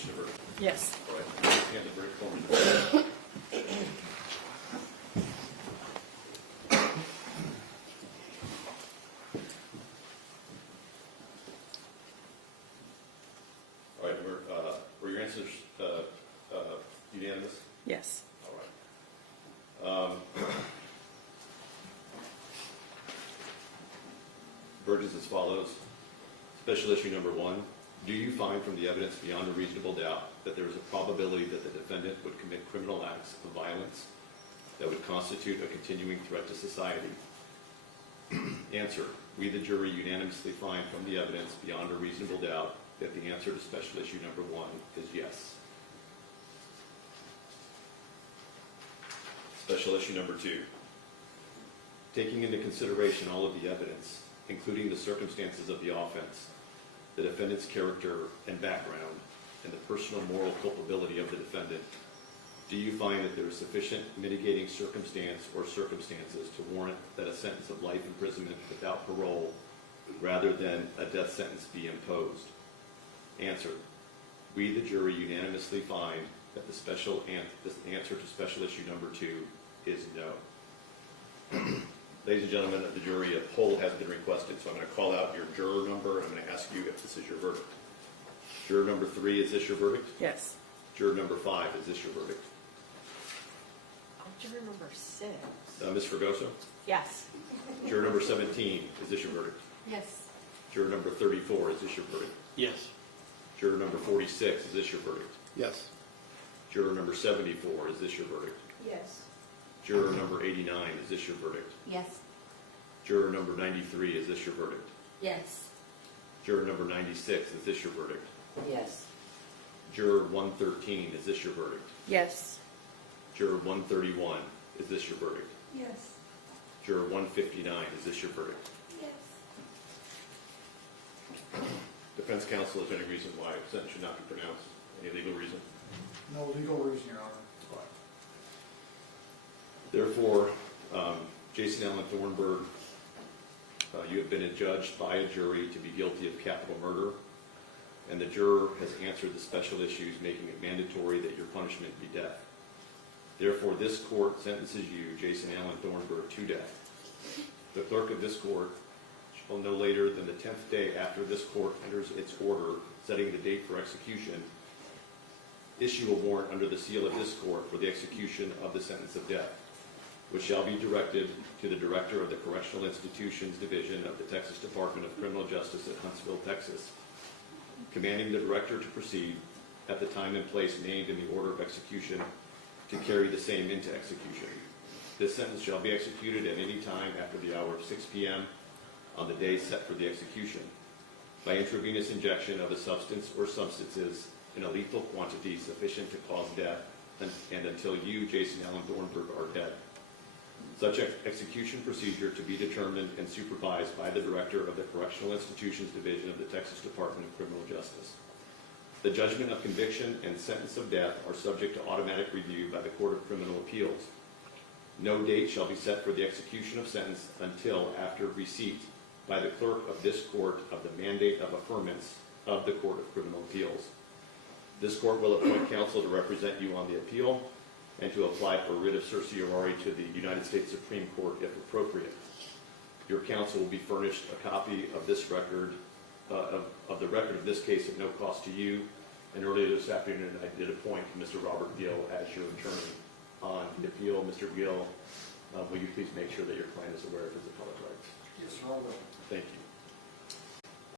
reach the verdict? Yes. All right. Stand the verdict for me. All right. Were your answers unanimous? Yes. All right. Verdict is as follows. Special issue number 1. Do you find from the evidence beyond a reasonable doubt that there is a probability that the defendant would commit criminal acts of violence that would constitute a continuing threat to society? Answer. We, the jury, unanimously find from the evidence beyond a reasonable doubt that the answer to special issue number 1 is yes. Special issue number 2. Taking into consideration all of the evidence, including the circumstances of the offense, the defendant's character and background, and the personal moral culpability of the defendant, do you find that there is sufficient mitigating circumstance or circumstances to warrant that a sentence of life imprisonment without parole rather than a death sentence be imposed? Answer. We, the jury, unanimously find that the answer to special issue number 2 is no. Ladies and gentlemen of the jury, a poll has been requested, so I'm going to call out your juror number, and I'm going to ask you if this is your verdict. Juror number 3, is this your verdict? Yes. Juror number 5, is this your verdict? Juror number 6. Ms. Fregoso? Yes. Juror number 17, is this your verdict? Yes. Juror number 34, is this your verdict? Yes. Juror number 46, is this your verdict? Yes. Juror number 74, is this your verdict? Yes. Juror number 89, is this your verdict? Yes. Juror number 93, is this your verdict? Yes. Juror number 96, is this your verdict? Yes. Juror 113, is this your verdict? Yes. Juror 131, is this your verdict? Yes. Juror 159, is this your verdict? Yes. Defense counsel, is there any reason why a sentence should not be pronounced? Any legal reason? No legal reason, Your Honor. Therefore, Jason Allen Thornburg, you have been adjudged by a jury to be guilty of capital murder, and the juror has answered the special issues, making it mandatory that your punishment be death. Therefore, this court sentences you, Jason Allen Thornburg, to death. The clerk of this court shall no later than the 10th day after this court enters its order setting the date for execution, issue a warrant under the seal of this court for the execution of the sentence of death, which shall be directed to the Director of the Correctional Institutions Division of the Texas Department of Criminal Justice at Huntsville, Texas, commanding the Director to proceed at the time and place named in the order of execution to carry the same into execution. This sentence shall be executed at any time after the hour of 6 p.m. on the day set for the execution by intravenous injection of a substance or substances in a lethal quantity sufficient to cause death and until you, Jason Allen Thornburg, are dead. Such execution procedure to be determined and supervised by the Director of the Correctional Institutions Division of the Texas Department of Criminal Justice. The judgment of conviction and sentence of death are subject to automatic review by the Court of Criminal Appeals. No date shall be set for the execution of sentence until after receipt by the clerk of this court of the mandate of affirmance of the Court of Criminal Appeals. This court will appoint counsel to represent you on the appeal and to apply for writ of certiorari to the United States Supreme Court if appropriate. Your counsel will be furnished a copy of this record, of the record of this case at no cost to you. And earlier this afternoon, I did appoint Mr. Robert Gill as your attorney on the appeal. Mr. Gill, will you please make sure that your client is aware of his appellate rights? Yes, sir, I will. Thank you.